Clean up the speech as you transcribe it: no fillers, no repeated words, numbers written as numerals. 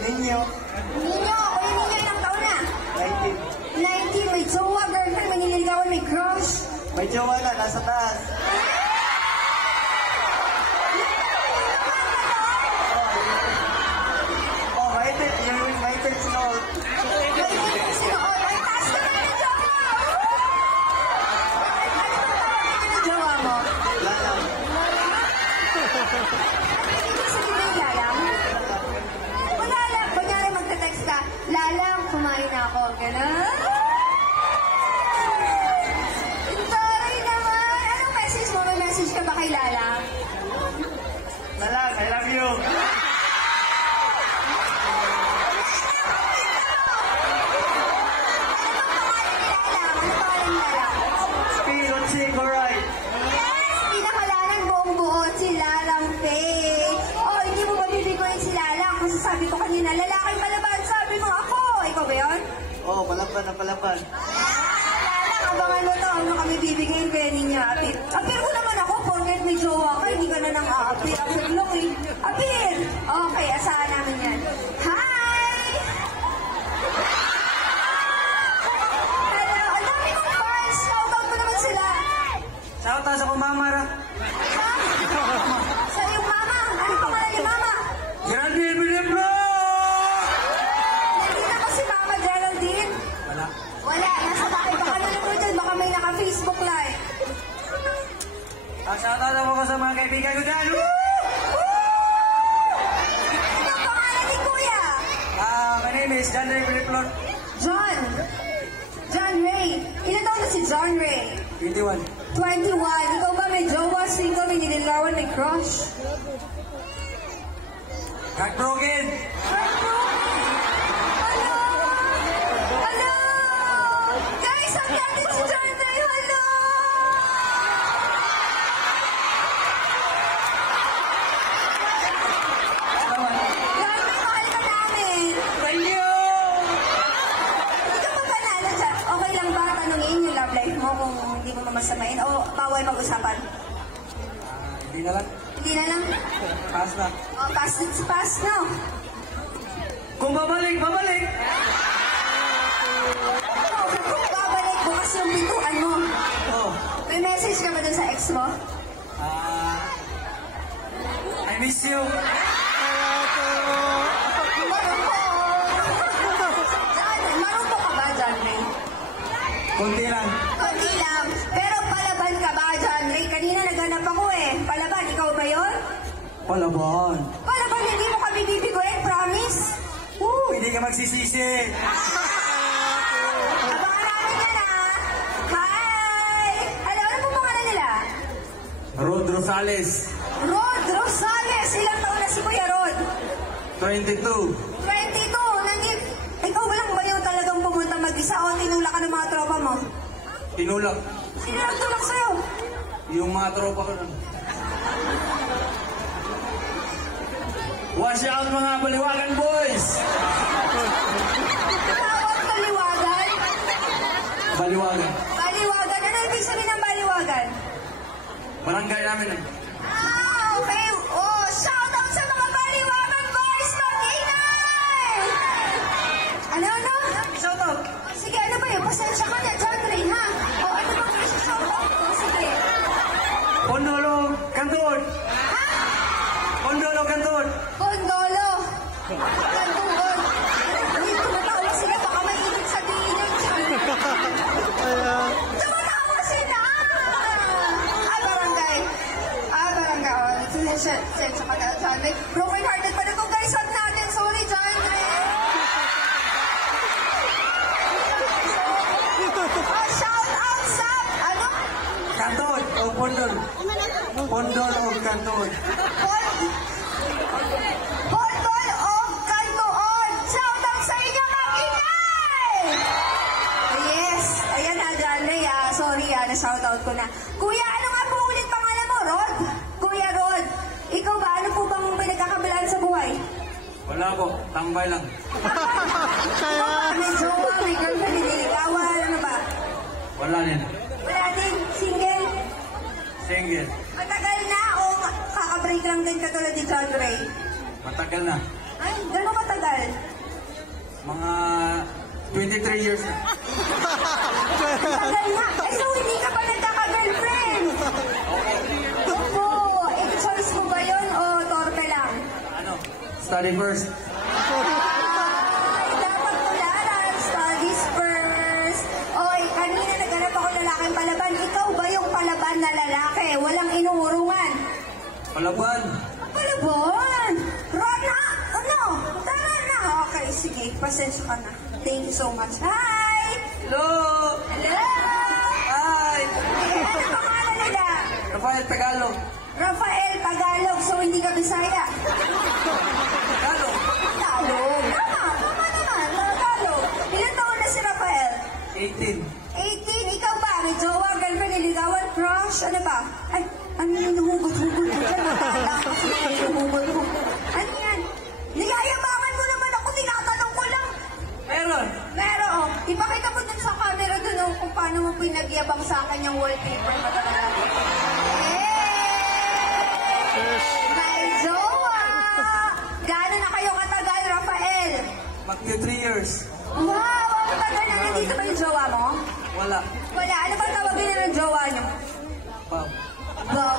Ninyo. Ninyo, kuya Ninyo, ilang taon na? 19. 19, may jowa, girlfriend, may nililigawan, may crush. May jowa na, nasa taas. Oh, maitin. Yung maitin sinuot. Maitin sinuot. Ay, taas ka na ng jowa! Ano jowa mo? Lalang. Sige ba yung lalang? Wala lang. Kunyari magte-text ka, lalang, kumain na ako. Ganun. Sorry naman. Anong message mo? May message ka ba kay lalang? Lalang, I love you. Ano pangalan ni lalang? Spirit Sigurite. Yes! Pinakalanan buong buo si Lalang Faye. Oh, hindi mo mabibiguin si Lalang kasi sabi ko kanina, lalaki palaban. Sabi mo ako. Ikaw ba yun? Oh, palaban na palaban. Lalang, abangan mo to. Ano kami bibigyan kaya ninyo, Apir? Apir ko naman ako, porket may jowa ka, hindi ka na nang Apir. Apir lang eh. Apir! Okay, asahan namin yan. Hi! Hello, ang dami kong fans. Shoutout mo naman sila. Shout out sa kumamara. Sa iyong mama. Ano pangalan ni mama? Geraldine Bilibro! Hindi na ko si Mama Geraldine. Wala. Wala, nasa bakit baka nanonood dyan, baka may naka-Facebook live. Shout out ako sa mga kaibigan ko dyan. Ano ang pangalan ni Kuya? My name is John Ray Bilibro. John. John Ray. Ilan taon na si John Ray? 21. 21. Ikaw ba may jowa, single, may nililigawan, may crush? Heartbroken. Hello! Hello! Guys, ang natin si John Ray. Hello! Salamat. John Ray, mahal ka namin. Thank you! Ikaw ba panalo dyan? Okay lang ba tanungin yung love life mo kung hindi mo mamasamain o bawal mag-usapan? Hindi na lang. Hindi na lang. Pass na. O, pass, pass, no? Kung babalik, babalik! O, kung babalik, bukas yung pintuan mo. Oh. May message ka ba dun sa ex mo? I miss you. Marunong ka ba, John Ray? Kunti lang. Kunti lang. Pero palaban ka ba, John Ray? Kanina naghanap ako eh. Palaban, ikaw ba yun? Palaban. Palaban, hindi mo kami bibiguin, promise? Hindi ka magsisisi. Abangan namin yan ah. Hi! Hello, ano po pangalan nila? Rod Rosales. Rod Rosales. Ilang taon na si Kuya Rod? 22. 22. Nandito. Ikaw ba lang ba yung talagang pumunta mag-isa o tinulak ka ng mga tropa mo? Tinulak. Sino nagtulak sa'yo? Yung mga tropa ko nun. Watch out mga Baliwagan boys! Tawag Baliwagan? Baliwagan. Baliwagan? Ano ibig sabihin ng Baliwagan? Barangay namin. Okay. Oh, shout out sa mga Baliwagan boys! Mag-ingay! Ano? Shout out! Sige, ano ba yun? Pasensya ka na, John Ray, ha? O, ano bang shout out ko? Sige. Pondolo Canton! Ha? Pondolo Canton! Kondolo! Kantuon! Uy, tumatawa sila, baka may ibig sabihin yun. Tumatawa sila! Barangay. Barangay. Oh, sensya ka na, John Ray. Broken hearted pa na ito, guys. Wag natin. Sorry, John Ray. Oh, shout out sa, ano? Canton o Pondol? Pondol o Canton? Pondol o Kantuon! Shout out sa inyo, mag-ingay! Yes! Ayan na, John Ray, sorry, na-shout out ko na. Kuya, ano nga po ulit pangalan mo? Rod? Kuya Rod, ikaw ba, ano po bang pinagkakabalaan sa buhay? Wala po, tambay lang. Ikaw ba, may jowa, may girlfriend, may niligawan, ano ba? Wala din. Wala din, single? Single. Matagal na o kakabreak lang din katulad ni John Ray? Matagal na. Ay, gano'ng matagal? Mga 23 years na. Tagal na. Eh, so hindi ka pa nagkaka-girlfriend? Opo. Eh, choice mo ba yun o torpe lang? Ano? Study first. Ay, dapat tularan. Studies first. Oy, kanina naghanap ako lalaking palaban. Ikaw ba yung palaban na lalaki? Walang inuurungan. Palaban. Palaban! Rona! Ano? Tara na. Okay, sige. Pasensya ka na. Thank you so much. Hi! Hello! Hello! Hi! Eh, ano pangalan nila? Rafael Tagalog. Rafael Tagalog. So, hindi ka Bisaya? Tagalog. Tagalog. Tama naman. Tagalog. Ilan taon na si Rafael? 18. 18. Ikaw ba? May jowa, girlfriend, niligawan, crush? Ano ba? Ay, ano yung nahugot-hugot ko dyan? Nakala ko siya. Nahugot-hugot. Ano yan? Niyayabangan mo naman ako. Tinatanong ko lang. Meron. Meron. Oh. Ipakita mo dun sa camera dun oh, kung paano mo pinagyabang sa akin yung wallpaper na talaga. May jowa! Gaano na kayo katagal, Rafael? Magti 3 years. Wow! Ang tagal na nandito ba yung jowa mo? Wala. Wala. Ano ba tawagin na ng jowa niyo? Wow. Bob.